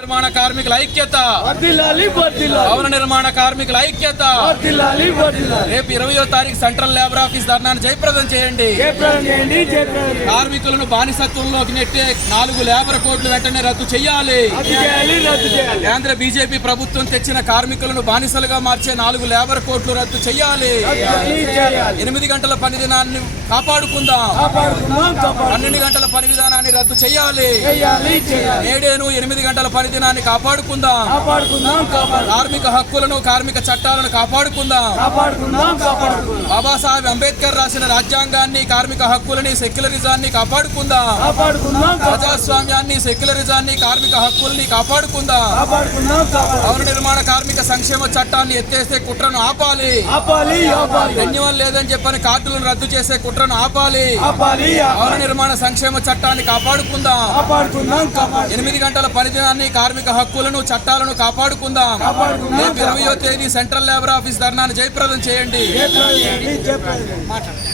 నిర్మాణ కార్మికుల ఐక్యత. భవన నిర్మాణ కార్మికుల ఐక్యత. రేపు ఇరవయో తారీఖు సెంట్రల్ లేబర్ ఆఫీస్ ధర్నాను జయప్రదం చేయండి. కార్మికులను బానిసత్వంలోకి నెట్టే నాలుగు లేబర్ కోడ్లు వెంటనే రద్దు చేయాలి. కేంద్ర బీజేపీ ప్రభుత్వం తెచ్చిన కార్మికులను బానిసలుగా మార్చే నాలుగు లేబర్ కోడ్లు రద్దు చేయాలి. ఎనిమిది గంటల పని దినాన్ని కాపాడుకుందాం. కాపాడుకుందాం కాపాడు పన్నెండు గంటల పని విధానాన్ని రద్దు చేయాలి. నేడేను ఎనిమిది గంటల పని దినాన్ని కాపాడుకుందాం. కాపాడుకుందాం కాపాడు కార్మిక హక్కులను కార్మిక చట్టాలను కాపాడుకుందాం. కాపాడుకుందాం కాపాడుకుందాం. బాబాసాహెబ్ అంబేద్కర్ రాసిన రాజ్యాంగాన్ని కార్మిక హక్కులని సెక్యులరిజాన్ని కాపాడుకుందాం కాపాడుకుందాం. ప్రజాస్వామ్యాన్ని సెక్యులరిజాన్ని కార్మిక హక్కుల్ని కాపాడుకుందాం? కాపాడుకుందాం? కాపాడు భవన నిర్మాణ కార్మిక సంక్షేమ చట్టాన్ని ఎత్తేస్తే కుట్రను ఆపాలి. రెన్యువల్ లేదని చెప్పని కార్డులను రద్దు చేసే కుట్రను ఆపాలి. భవన నిర్మాణ సంక్షేమ చట్టాన్ని కాపాడుకుందాం? కాపాడుకుందాం కాపాడు ఎనిమిది గంటల పనిదినాన్ని కార్మిక హక్కులను చట్టాలను కాపాడుకుందాం. రేపు ఇరవయో తేదీ సెంట్రల్ లేబర్ ఆఫీస్ ధర్నాను జయప్రదం చేయండి. చేయండి